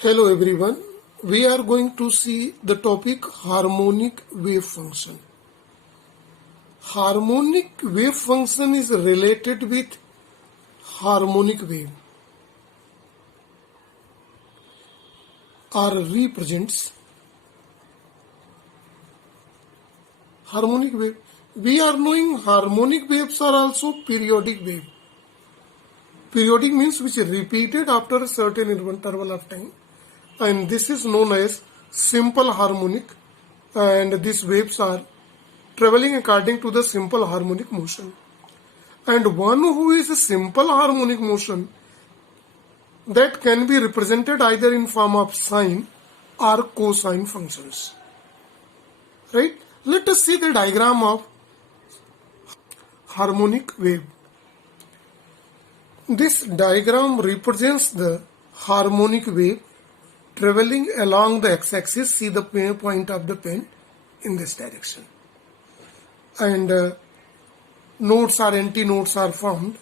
Hello everyone, we are going to see the topic harmonic wave function. Harmonic wave function is related with harmonic wave or represents harmonic wave. We are knowing harmonic waves are also periodic wave. Periodic means which is repeated after a certain interval of time. And this is known as simple harmonic, and these waves are traveling according to the simple harmonic motion. And one who is a simple harmonic motion that can be represented either in form of sine or cosine functions. Right? Let us see the diagram of harmonic wave. This diagram represents the harmonic wave traveling along the x-axis. See the point of the pen in this direction, and nodes or antinodes are formed.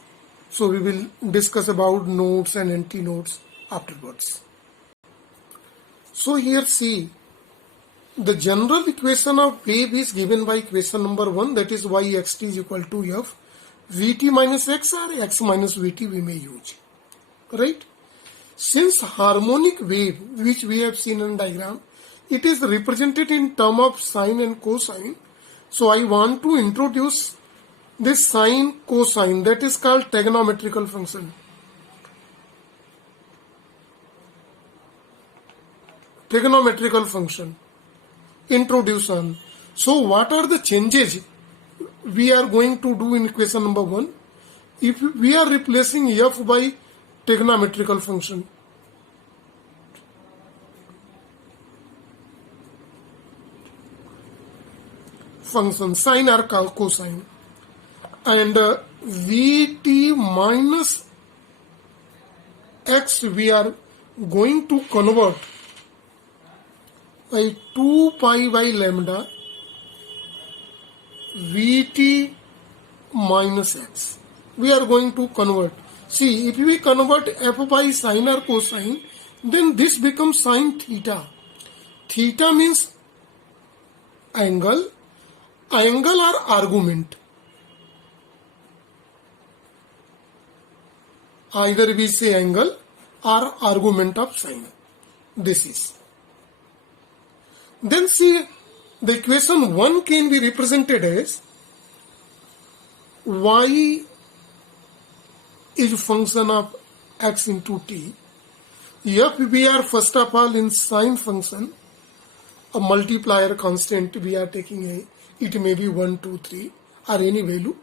So we will discuss about nodes and antinodes afterwards. So here see, the general equation of wave is given by equation number 1, that is yxt is equal to f vt minus x or x minus vt we may use, right? Since harmonic wave, which we have seen in diagram, it is represented in term of sine and cosine. So I want to introduce this sine cosine, that is called trigonometrical function. Trigonometrical function. Introduction. So what are the changes we are going to do in equation number 1? If we are replacing f by trigonometrical function, sine or cosine, and vt minus x we are going to convert by 2 pi by lambda vt minus x. We are going to convert. See, if we convert f by sine or cosine, then this becomes sine theta. Theta means angle or argument. Either we say angle or argument of sine. This is. Then see, the equation 1 can be represented as y is function of x into t. F we are first of all in sine function, a multiplier constant we are taking a, it may be 1, 2, 3 or any value.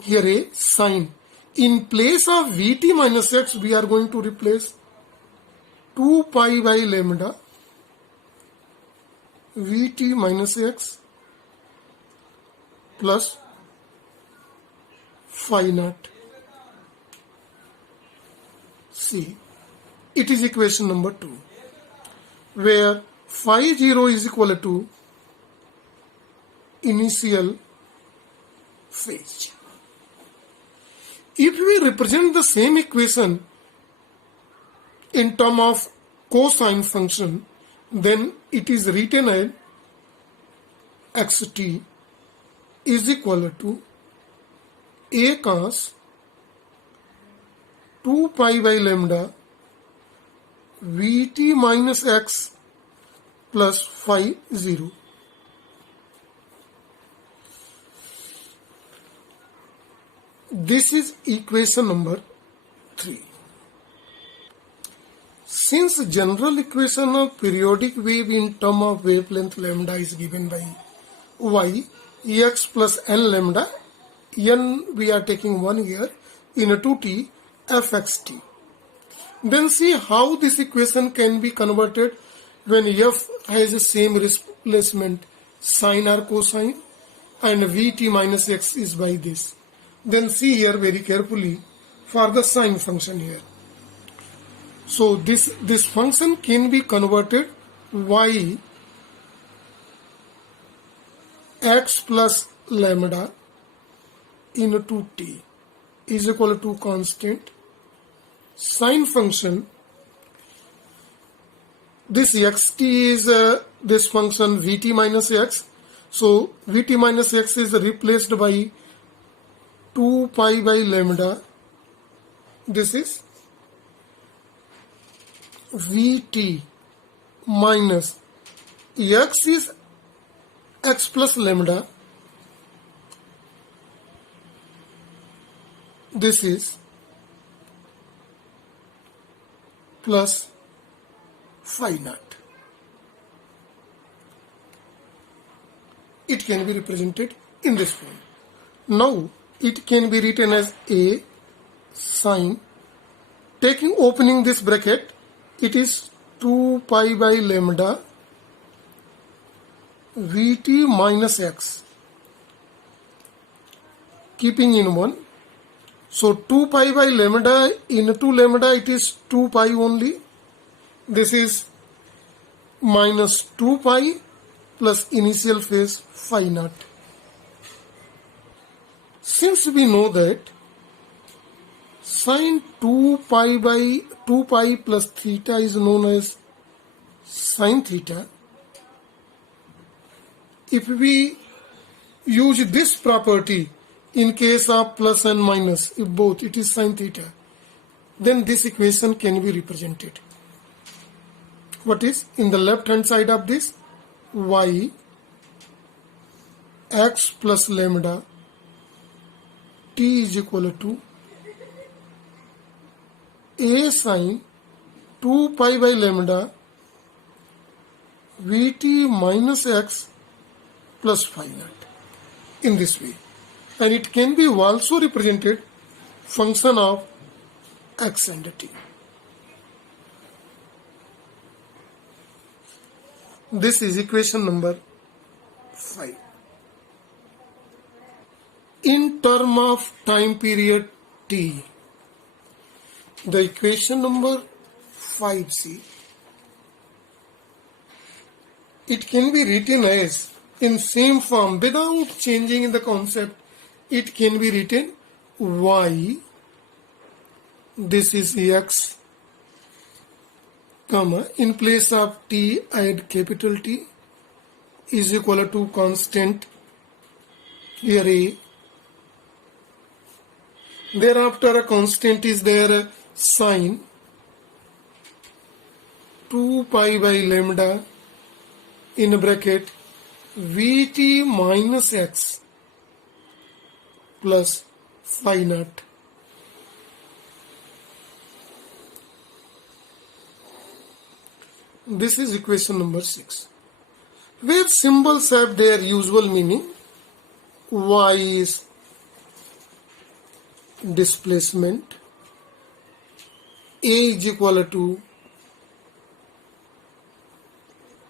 Here a sine. In place of vt minus x we are going to replace 2 pi by lambda vt minus x plus phi naught. See, it is equation number 2, where phi 0 is equal to initial phase. If we represent the same equation in term of cosine function, then it is written as xt is equal to a cos 2 pi by lambda vt minus x plus phi 0. This is equation number 3. Since general equation of periodic wave in term of wavelength lambda is given by y, x plus n lambda, n we are taking 1 here, in a 2t, fxt. Then see how this equation can be converted when f has the same replacement, sine or cosine, and vt minus x is by this. Then see here very carefully for the sine function here. So this function can be converted y x plus lambda into t is equal to constant sine function this xt is this function vt minus x. So vt minus x is replaced by 2 pi by lambda. This is vt minus x is x plus lambda. This is plus phi naught. It can be represented in this form. Now it can be written as a sine, opening this bracket, it is 2 pi by lambda vt minus x, keeping in 1. So 2 pi by lambda into lambda, it is 2 pi only. This is minus 2 pi plus initial phase phi naught. Since we know that sine 2 pi plus theta is known as sine theta, if we use this property in case of plus and minus, if both it is sine theta, then this equation can be represented. What is in the left hand side of this? Y x plus lambda t is equal to a sine 2 pi by lambda vt minus x plus phi naught, in this way. And it can be also represented function of x and t. This is equation number 5. In term of time period t, the equation number 5c, it can be written as in same form without changing in the concept. It can be written y, this is x, comma, in place of t add capital T, is equal to constant here a. Thereafter a constant is there, sine 2 pi by lambda in bracket vt minus x plus phi naught. This is equation number 6, where symbols have their usual meaning. Y is displacement, A is equal to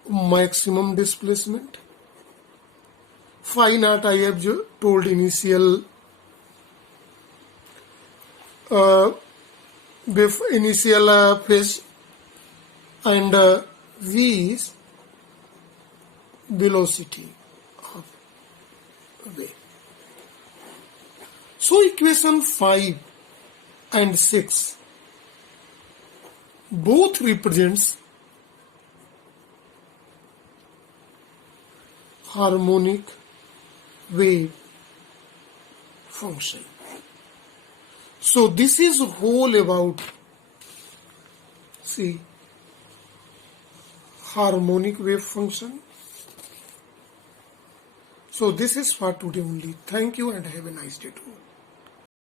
maximum displacement, phi naught I have told initial phase, and v is velocity of wave. So equation 5 and 6 both represents harmonic wave function. So this is whole about, see, harmonic wave function. So this is for today only. Thank you and have a nice day too.